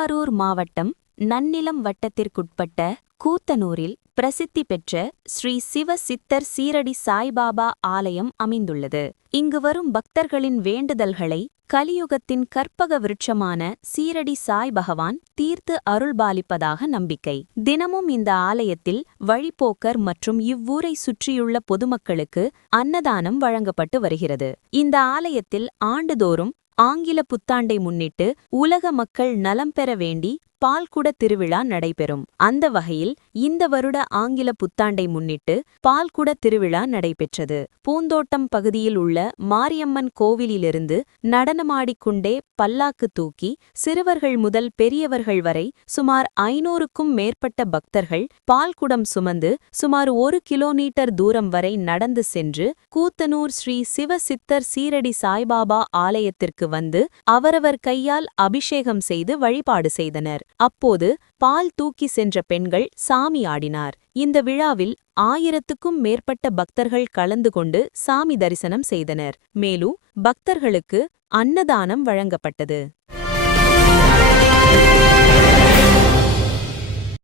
திருவாரூர் மாவட்டம் நன்னிலம் வட்டத்திற்குட்பட்ட கூத்தனூரில் பிரசித்தி பெற்ற ஸ்ரீ சிவ சித்தர் சீரடி சாய்பாபா ஆலயம் அமைந்துள்ளது. இங்கு வரும் பக்தர்களின் வேண்டுதல்களை கலியுகத்தின் கற்பக விருட்சமான சீரடி சாய் பகவான் தீர்த்து அருள்பாலிப்பதாக நம்பிக்கை. தினமும் இந்த ஆலயத்தில் வழிப்போக்கர் மற்றும் இவ்வூரை சுற்றியுள்ள பொதுமக்களுக்கு அன்னதானம் வழங்கப்பட்டு வருகிறது. இந்த ஆலயத்தில் ஆண்டுதோறும் ஆங்கில புத்தாண்டை முன்னிட்டு உலக மக்கள் நலம் பெற வேண்டி பால்குட திருவிழா நடைபெறும். அந்த வகையில் இந்த வருட ஆங்கில புத்தாண்டை முன்னிட்டு பால்குட திருவிழா நடைபெற்றது. பூந்தோட்டம் பகுதியில் உள்ள மாரியம்மன் கோவிலிலிருந்து நடனமாடிக்கொண்டே பல்லாக்கு தூக்கி சிறுவர்கள் முதல் பெரியவர்கள் வரை சுமார் 500க்கும் மேற்பட்ட பக்தர்கள் பால்குடம் சுமந்து சுமார் 1 கிலோமீட்டர் தூரம் வரை நடந்து சென்று கூத்தனூர் ஸ்ரீ சிவ சித்தர் சீரடி சாய்பாபா ஆலயத்திற்கு வந்து அவரவர் கையால் அபிஷேகம் செய்து வழிபாடு செய்தனர். அப்போது பால் தூக்கி சென்ற பெண்கள் சாமி ஆடினார். இந்த விழாவில் 1000க்கும் மேற்பட்ட பக்தர்கள் கலந்து கொண்டு சாமி தரிசனம் செய்தனர். மேலும் பக்தர்களுக்கு அன்னதானம் வழங்கப்பட்டது.